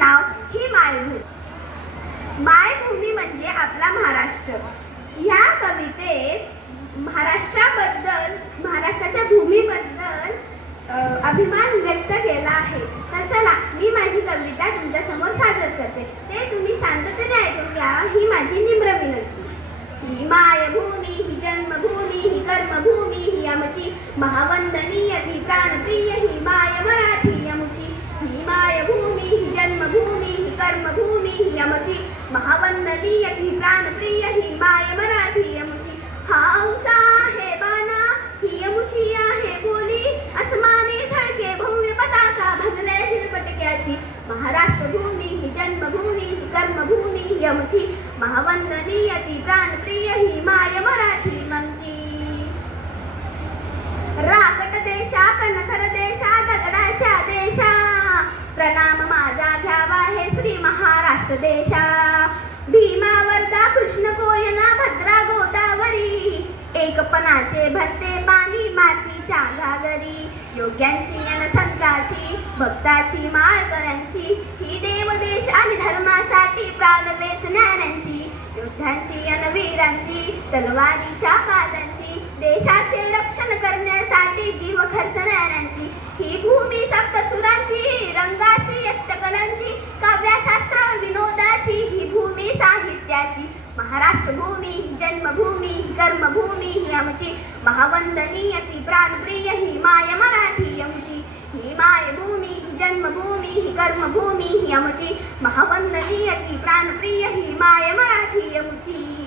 नाव ही मायभूमी. मायभूमी म्हणजे आपला महाराष्ट्र. ह्या कवितेत महाराष्ट्राबद्दल, महाराष्ट्राच्या भूमीबद्दल अभिमान व्यक्त केला आहे. तर चला, मी माझी कविता तुमच्या समोर सादर करते. ते तुम्ही शांततेने ऐकून घ्या, ही माझी निम्र विनंती. ही मायभूमी, ही जन्मभूमी, ही कर्मभूमी, ही आमची महावंदनीय, ही प्राणप्रिय, ही माय मराठी आमची. ही मायभूमी, ही जन्मभूमी, ही कर्मभूमी, ही आमची महावंदनीय, ही प्राणप्रिय, ही माय मराठी आमची. हा आमचा आहे बाणा, ही आमची आहे बोली, आसमानी झळके भव्य पताका भजले हिरपटक्याची. महाराष्ट्र भूमी, ही जन्मभूमी, ही कर्मभूमी, ही आमची महावंदनीय, ती प्राणप्रिय, ही माय मराठी आमची. रासट देशा, कणखर देशा, दगडाच्या देशा, प्रणाम माझा घ्यावा हे श्री महाराष्ट्र देशा. भीमा वर्धा कृष्ण कोयना भद्रा गोदावरी, एकपणाचे भरते पाणी मातीच्या घागरी. योग्यांची अन संतांची, भक्ताची माळकऱ्यांची, ही देवदेश आणि धर्मासाठी प्राण वेचणाऱ्यांची. योद्ध्यांची अन वीरांची, तलवारीच्या पादांची, देशाचे रक्षण करण्यासाठी जीव खर्चणाऱ्यांची. ही भूमी सप्तसुरांची, रंगाची अष्टकलांची, काव्यशास्त्र विनोदाची, ही भूमी साहित्याची. महाराष्ट्र भूमी, जन्मभूमी, कर्मभूमी, ही आमची महावंदनीय, ती प्राणप्रिय, ही माय मराठी आमची. ही मायभूमी, जन्मभूमी, ही कर्मभूमी, ही आमची महावंदनीय, ती प्राणप्रिय, ही माय मराठी आमची.